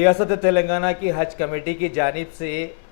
ریاست تلنگانہ کی حج کمیٹی کی جانب سے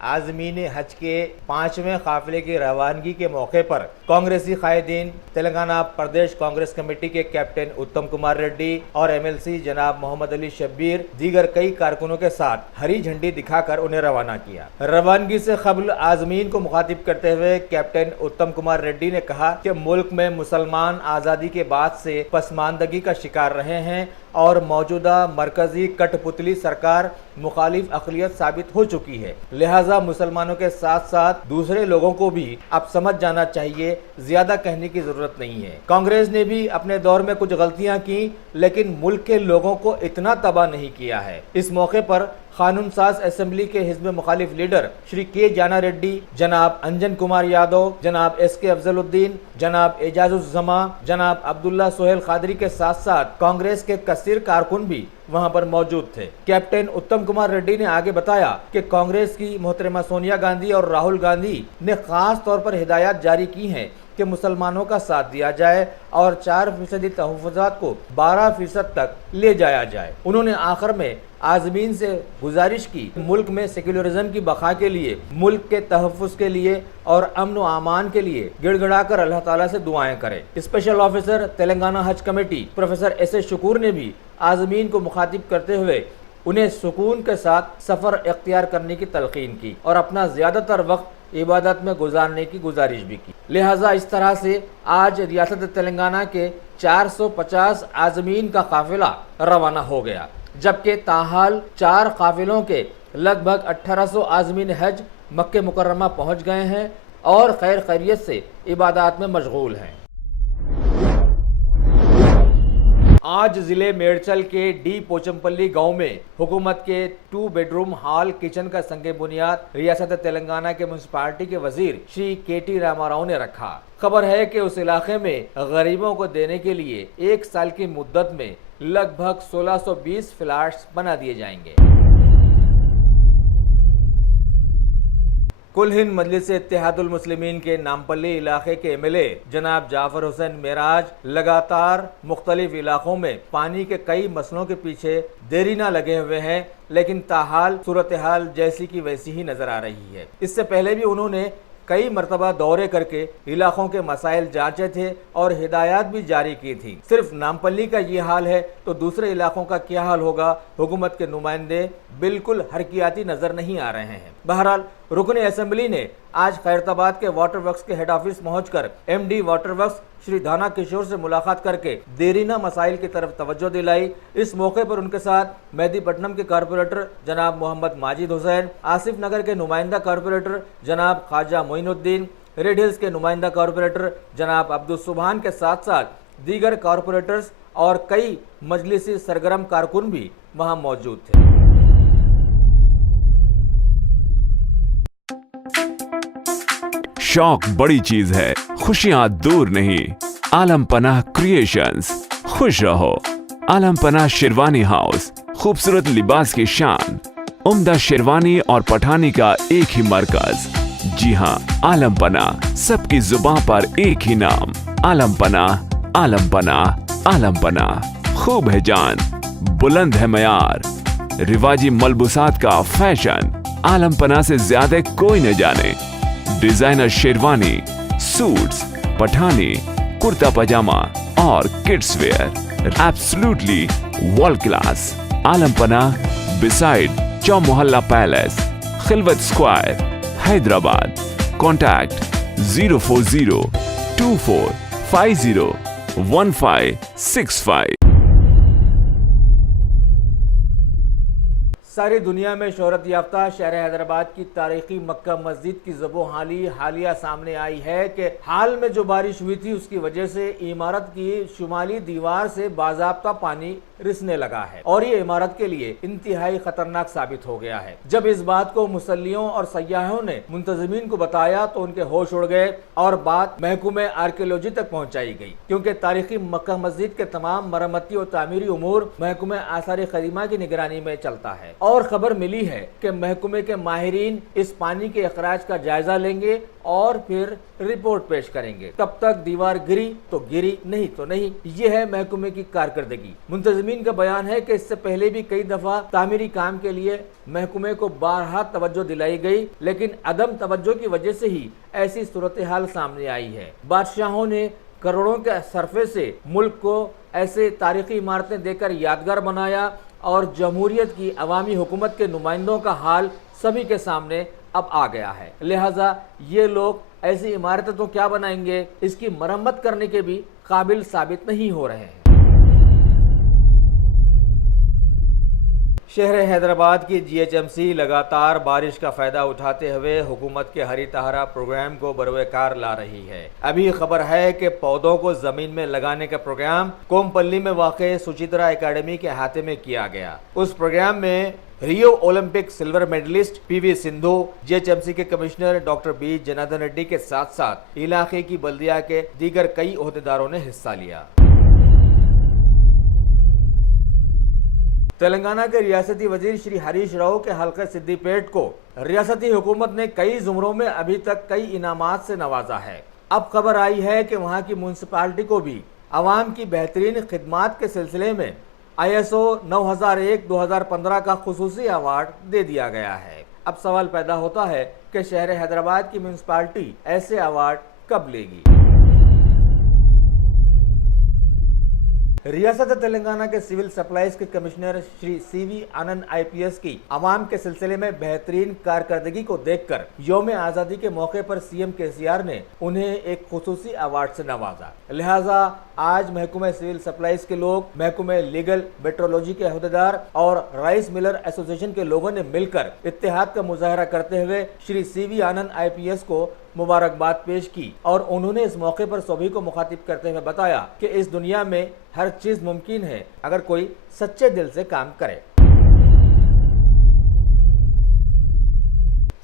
عازمین حج کے 5ویں قافلے کی روانگی کے موقع پر کانگریسی قائدین، تلنگانہ پردیش کانگریس کمیٹی کے کیپٹن اتم کمار ریڈی اور MLC جناب محمد علی شبیر دیگر کئی کارکنوں کے ساتھ ہری جھنڈی دکھا کر انہیں روانہ کیا۔ روانگی سے قبل عازمین کو مخاطب کرتے ہوئے کیپٹن اتم کمار ریڈی نے کہا کہ ملک میں مسلمان آزادی کے بعد سے پسماندگی کا شکار رہے ہیں اور موجودہ مرکزی کٹ پتلی سرکار مخالف اقلیت ثابت ہو چکی ہے، لہٰذا مسلمانوں کے ساتھ ساتھ دوسرے لوگوں کو بھی اب سمجھ جانا چاہیے، زیادہ کہنے کی ضرورت نہیں ہے۔ کانگریس نے بھی اپنے دور میں کچھ غلطیاں کی لیکن ملک کے لوگوں کو اتنا تباہ نہیں کیا ہے۔ اس موقع پر قانون ساز اسمبلی کے حزب مخالف لیڈر شری کے جانا ریڈی، جناب انجن کمار یادو، جناب SK افضل الدین، جناب اعجاز الزمان، جناب عبداللہ سہیل قادری کے ساتھ ساتھ کانگریس کے کثیر کارکن بھی وہاں پر موجود تھے۔ کیپٹن اتم کمار ریڈی نے آگے بتایا کہ کانگریس کی محترمہ سونیا گاندھی اور راہل گاندھی نے خاص طور پر ہدایات جاری کی ہیں کہ مسلمانوں کا ساتھ دیا جائے اور 4% تحفظات کو 12% تک لے جایا جائے۔ انہوں نے آخر میں عازمین سے گزارش کی ملک میں سیکولرزم کی بقا کے لیے، ملک کے تحفظ کے لیے اور امن و امان کے لیے گڑ گڑا کر اللہ تعالیٰ سے دعائیں کریں۔ اسپیشل آفیسر تلنگانہ حج کمیٹی پروفیسر SS شکور نے بھی عازمین کو مخاطب کرتے ہوئے انہیں سکون کے ساتھ سفر اختیار کرنے کی تلقین کی اور اپنا زیادہ تر وقت عبادت میں گزارنے کی گزارش بھی کی۔ لہٰذا اس طرح سے آج ریاست تلنگانہ کے 450 عازمین کا قافلہ روانہ ہو گیا، جبکہ تاحال 4 قافلوں کے لگ بھگ 1800 عازمین حج مکہ مکرمہ پہنچ گئے ہیں اور خیر خیریت سے عبادات میں مشغول ہیں۔ آج ضلع میڈچل کے ڈی پوچمپلی گاؤں میں حکومت کے 2 بیڈروم ہال کچن کا سنگ بنیاد ریاست تلنگانہ کے میونسپلٹی کے وزیر شری KT راما راؤ نے رکھا۔ خبر ہے کہ اس علاقے میں غریبوں کو دینے کے لیے 1 سال کی مدت میں لگ بھگ 1620 فلیٹس بنا دیے جائیں گے۔ کل ہند مجلس اتحاد المسلمین کے نامپلی علاقے کے MLA جناب جعفر حسین معراج لگاتار مختلف علاقوں میں پانی کے کئی مسئلوں کے پیچھے دیری نہ لگے ہوئے ہیں، لیکن تاحال صورتحال جیسی کی ویسی ہی نظر آ رہی ہے۔ اس سے پہلے بھی انہوں نے کئی مرتبہ دورے کر کے علاقوں کے مسائل جانچے تھے اور ہدایات بھی جاری کی تھی۔ صرف نامپلی کا یہ حال ہے تو دوسرے علاقوں کا کیا حال ہوگا؟ حکومت کے نمائندے بالکل حرکیاتی نظر نہیں آ رہے ہیں۔ بہرحال رکن اسمبلی نے آج خیرتآباد کے واٹر ورکس کے ہیڈ آفس پہنچ کر MD واٹر ورکس شری دھانا کشور سے ملاقات کر کے دیرینہ مسائل کی طرف توجہ دلائی۔ اس موقع پر ان کے ساتھ مہدی پٹنم کے کارپوریٹر جناب محمد ماجد حسین، آصف نگر کے نمائندہ کارپوریٹر جناب خواجہ معین الدین، ریڈ ہلز کے نمائندہ کارپوریٹر جناب عبدالسبحان کے ساتھ ساتھ دیگر کارپوریٹرز اور کئی مجلسی سرگرم کارکن بھی وہاں موجود تھے۔ شوق بڑی چیز ہے، خوشیاں دور نہیں۔ عالم پناہ کریشنز، خوش رہو۔ عالم پناہ شیروانی ہاؤس، خوبصورت لباس کی شان، عمدہ شیروانی اور پٹھانی کا ایک ہی مرکز۔ جی ہاں، عالم پناہ، سب کی زباں پر ایک ہی نام، عالم پناہ، عالم پناہ، عالم پناہ۔ خوب ہے جان، بلند ہے معیار، رواجی ملبوسات کا فیشن، عالم پناہ سے زیادہ کوئی نہ جانے۔ ڈیزائنر شیروانی، سوٹس، پٹھانی، کرتا پاجامہ اور kids wear, absolutely world class. عالم پناہ beside چو محلہ پیلیس، خلوت اسکوائر، حیدرآباد۔ کانٹیکٹ 04024501565۔ ساری دنیا میں شہرت یافتہ شہر حیدرآباد کی تاریخی مکہ مسجد کی زب و حالی حالیہ سامنے آئی ہے کہ حال میں جو بارش ہوئی تھی اس کی وجہ سے عمارت کی شمالی دیوار سے باضابطہ پانی رسنے لگا ہے اور یہ عمارت کے لیے انتہائی خطرناک ثابت ہو گیا ہے۔ جب اس بات کو مسلیوں اور سیاحوں نے منتظمین کو بتایا تو ان کے ہوش اڑ گئے اور بات محکمہ آرکیولوجی تک پہنچائی گئی، کیونکہ تاریخی مکہ مسجد کے تمام مرمتی اور تعمیری امور محکمہ آثار قدیمہ کی نگرانی میں چلتا ہے، اور خبر ملی ہے کہ محکمے کے ماہرین اس پانی کے اخراج کا جائزہ لیں گے اور پھر رپورٹ پیش کریں گے۔ تب تک دیوار گری تو گری، نہیں تو نہیں، یہ ہے محکمے کی کارکردگی۔ منتظمین معلمین کا بیان ہے کہ اس سے پہلے بھی کئی دفعہ تعمیری کام کے لیے محکمے کو بارہا توجہ دلائی گئی، لیکن عدم توجہ کی وجہ سے ہی ایسی صورتحال سامنے آئی ہے۔ بادشاہوں نے کروڑوں کے صرفے سے ملک کو ایسے تاریخی عمارتیں دے کر یادگار بنایا، اور جمہوریت کی عوامی حکومت کے نمائندوں کا حال سبھی کے سامنے اب آ گیا ہے۔ لہٰذا یہ لوگ ایسی عمارتیں تو کیا بنائیں گے، اس کی مرمت کرنے کے بھی قابل ثابت نہیں ہو رہے ہیں۔ شہر حیدرآباد کی جی ایچ ایم سی لگاتار بارش کا فائدہ اٹھاتے ہوئے حکومت کے ہری تہرا پروگرام کو بروئے کار لا رہی ہے۔ ابھی خبر ہے کہ پودوں کو زمین میں لگانے کا پروگرام کومپلی میں واقع سچترا اکیڈمی کے احاطے میں کیا گیا۔ اس پروگرام میں Rio Olympic silver medallist P V Sindhu, G H M C کے commissioner doctor B Janardan Reddy کے ساتھ ساتھ علاقے کی بلدیہ کے دیگر کئی عہدیداروں نے حصہ لیا۔ تلنگانہ کے ریاستی وزیر شری ہریش راؤ کے حلقہ سدی پیٹ کو ریاستی حکومت نے کئی زمروں میں ابھی تک کئی انعامات سے نوازا ہے۔ اب خبر آئی ہے کہ وہاں کی میونسپلٹی کو بھی عوام کی بہترین خدمات کے سلسلے میں ISO 9001-2015 کا خصوصی ایوارڈ دے دیا گیا ہے۔ اب سوال پیدا ہوتا ہے کہ شہر حیدرآباد کی میونسپلٹی ایسے ایوارڈ کب لے گی؟ ریاست تلنگانہ کے سول سپلائز کے کمشنر شری سی وی آنند IPS کی عوام کے سلسلے میں بہترین کارکردگی کو دیکھ کر یوم آزادی کے موقع پر CM KCR نے انہیں ایک خصوصی ایوارڈ سے نوازا۔ لہٰذا آج محکمہ سول سپلائز کے لوگ، محکمہ لیگل میٹرولوجی کے عہدیدار اور رائس ملر ایسوسی ایشن کے لوگوں نے مل کر اتحاد کا مظاہرہ کرتے ہوئے شری سی وی آنند IPS کو مبارکباد پیش کی، اور انہوں نے اس موقع پر سبھی کو مخاطب کرتے ہوئے بتایا کہ اس دنیا میں ہر چیز ممکن ہے اگر کوئی سچے دل سے کام کرے۔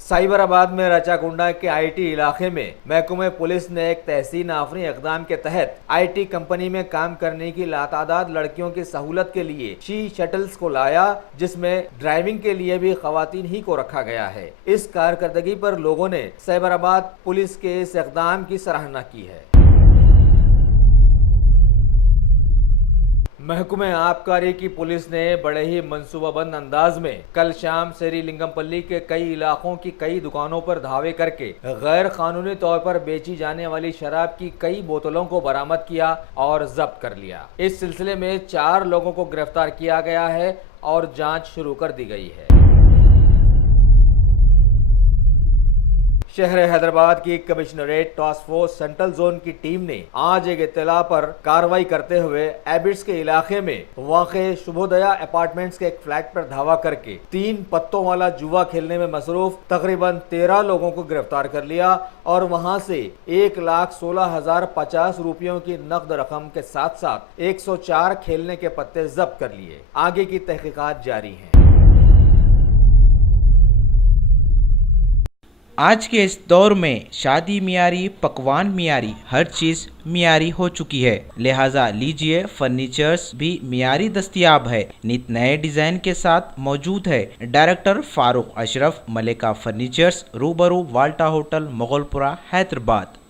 سائبر آباد میں رچا گنڈا کے IT علاقے میں محکمہ پولیس نے ایک تحسین آفریں اقدام کے تحت IT کمپنی میں کام کرنے کی لاتعداد لڑکیوں کی سہولت کے لیے شی شٹلز کو لایا، جس میں ڈرائیونگ کے لیے بھی خواتین ہی کو رکھا گیا ہے۔ اس کارکردگی پر لوگوں نے سائبر آباد پولیس کے اس اقدام کی سراہنا کی ہے۔ محکمہ آبکاری کی پولیس نے بڑے ہی منصوبہ بند انداز میں کل شام سری لنگم پلی کے کئی علاقوں کی کئی دکانوں پر دھاوے کر کے غیر قانونی طور پر بیچی جانے والی شراب کی کئی بوتلوں کو برآمد کیا اور ضبط کر لیا۔ اس سلسلے میں 4 لوگوں کو گرفتار کیا گیا ہے اور جانچ شروع کر دی گئی ہے۔ شہر حیدرآباد کی commissionerate task force central zone کی ٹیم نے آج ایک اطلاع پر کارروائی کرتے ہوئے ایبٹس کے علاقے میں واقع شبھودیا اپارٹمنٹس کے ایک فلیٹ پر دھاوا کر کے 3 پتوں والا جوا کھیلنے میں مصروف تقریباً 13 لوگوں کو گرفتار کر لیا، اور وہاں سے 1,16,050 روپیوں کی نقد رقم کے ساتھ ساتھ 104 کھیلنے کے پتے ضبط کر لیے۔ آگے کی تحقیقات جاری ہیں۔ آج کے اس دور میں شادی معیاری، پکوان معیاری، ہر چیز معیاری ہو چکی ہے، لہٰذا لیجئے فرنیچرز بھی معیاری دستیاب ہے، نت نئے ڈیزائن کے ساتھ موجود ہے۔ ڈائریکٹر فاروق اشرف، ملیکا فرنیچرز، روبرو والٹا ہوٹل، مغل پورہ، حیدرآباد۔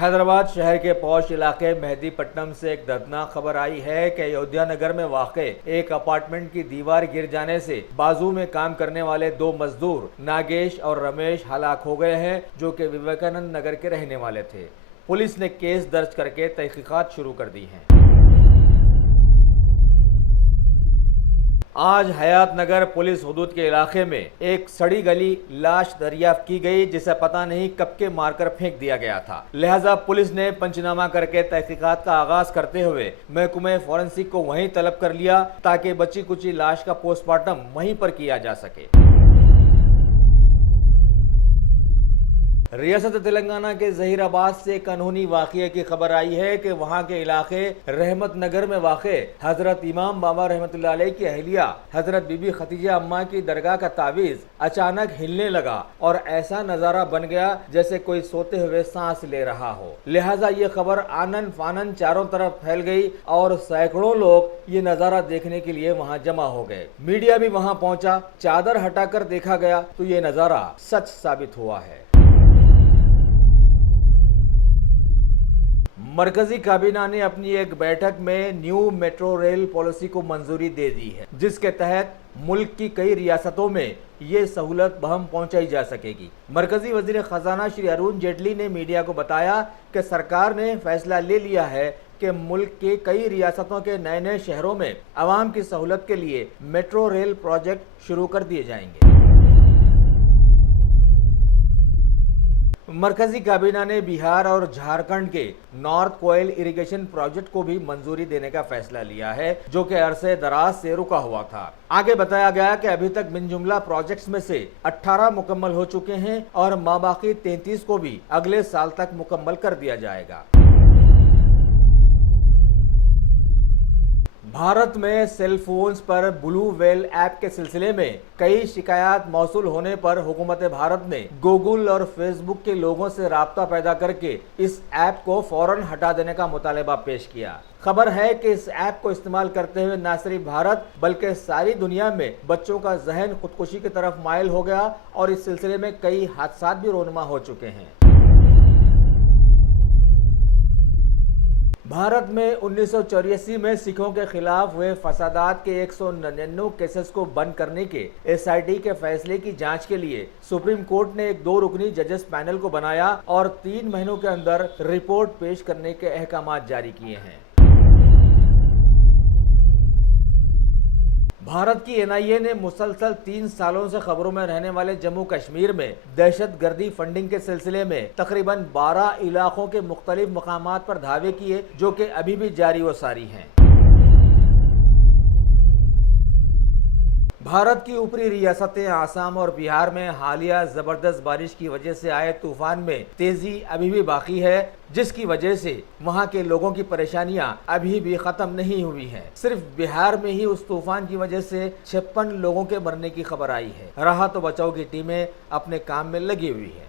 حیدرآباد شہر کے پوش علاقے مہدی پٹنم سے ایک دردناک خبر آئی ہے کہ ایودھیا نگر میں واقع ایک اپارٹمنٹ کی دیوار گر جانے سے بازو میں کام کرنے والے 2 مزدور ناگیش اور رمیش ہلاک ہو گئے ہیں، جو کہ وویکانند نگر کے رہنے والے تھے۔ پولیس نے کیس درج کر کے تحقیقات شروع کر دی ہیں۔ آج حیات نگر پولیس حدود کے علاقے میں ایک سڑی گلی لاش دریافت کی گئی، جسے پتہ نہیں کب کے مار کر پھینک دیا گیا تھا۔ لہٰذا پولیس نے پنچنامہ کر کے تحقیقات کا آغاز کرتے ہوئے محکمہ فورنسک کو وہیں طلب کر لیا تاکہ بچی کچی لاش کا پوسٹ مارٹم وہیں پر کیا جا سکے۔ ریاست تلنگانہ کے ظہیر آباد سے ایک انہونی واقعے کی خبر آئی ہے کہ وہاں کے علاقے رحمت نگر میں واقع حضرت امام بابا رحمت اللہ علیہ کی اہلیہ حضرت بی بی ختیجہ اماں کی درگاہ کا تعویذ اچانک ہلنے لگا اور ایسا نظارہ بن گیا جیسے کوئی سوتے ہوئے سانس لے رہا ہو۔ لہٰذا یہ خبر آنن فانن چاروں طرف پھیل گئی اور سینکڑوں لوگ یہ نظارہ دیکھنے کے لیے وہاں جمع ہو گئے۔ میڈیا بھی وہاں پہنچا، چادر ہٹا کر دیکھا گیا تو یہ نظارہ سچ ثابت ہوا ہے۔ مرکزی کابینہ نے اپنی ایک بیٹھک میں نیو میٹرو ریل پالیسی کو منظوری دے دی ہے، جس کے تحت ملک کی کئی ریاستوں میں یہ سہولت بہم پہنچائی جا سکے گی۔ مرکزی وزیر خزانہ شری ارون جیٹلی نے میڈیا کو بتایا کہ سرکار نے فیصلہ لے لیا ہے کہ ملک کے کئی ریاستوں کے نئے شہروں میں عوام کی سہولت کے لیے میٹرو ریل پروجیکٹ شروع کر دیے جائیں گے۔ مرکزی کابینہ نے بہار اور جھارکھنڈ کے نارتھ کوئل اریگیشن پروجیکٹ کو بھی منظوری دینے کا فیصلہ لیا ہے، جو کہ عرصے دراز سے رکا ہوا تھا۔ آگے بتایا گیا کہ ابھی تک من جملہ پروجیکٹس میں سے 18 مکمل ہو چکے ہیں اور ماباقی 33 کو بھی اگلے سال تک مکمل کر دیا جائے گا۔ بھارت میں سیل فونز پر بلو ویل ایپ کے سلسلے میں کئی شکایات موصول ہونے پر حکومت بھارت نے گوگل اور فیس بک کے لوگوں سے رابطہ پیدا کر کے اس ایپ کو فوراً ہٹا دینے کا مطالبہ پیش کیا۔ خبر ہے کہ اس ایپ کو استعمال کرتے ہوئے نہ صرف بھارت بلکہ ساری دنیا میں بچوں کا ذہن خودکشی کی طرف مائل ہو گیا اور اس سلسلے میں کئی حادثات بھی رونما ہو چکے ہیں۔ بھارت میں 1984 میں سکھوں کے خلاف ہوئے فسادات کے 199 کیسز کو بند کرنے کے SIT کے فیصلے کی جانچ کے لیے سپریم کورٹ نے ایک 2 رکنی ججز پینل کو بنایا اور 3 مہینوں کے اندر رپورٹ پیش کرنے کے احکامات جاری کیے ہیں۔ بھارت کی NIA نے مسلسل 3 سالوں سے خبروں میں رہنے والے جموں کشمیر میں دہشت گردی فنڈنگ کے سلسلے میں تقریباً 12 علاقوں کے مختلف مقامات پر دھاوے کیے، جو کہ ابھی بھی جاری و ساری ہیں۔ بھارت کی اوپری ریاستیں آسام اور بہار میں حالیہ زبردست بارش کی وجہ سے آئے طوفان میں تیزی ابھی بھی باقی ہے، جس کی وجہ سے وہاں کے لوگوں کی پریشانیاں ابھی بھی ختم نہیں ہوئی ہیں۔ صرف بہار میں ہی اس طوفان کی وجہ سے 56 لوگوں کے مرنے کی خبر آئی ہے۔ راحت و بچاؤ کی ٹیمیں اپنے کام میں لگی ہوئی ہیں۔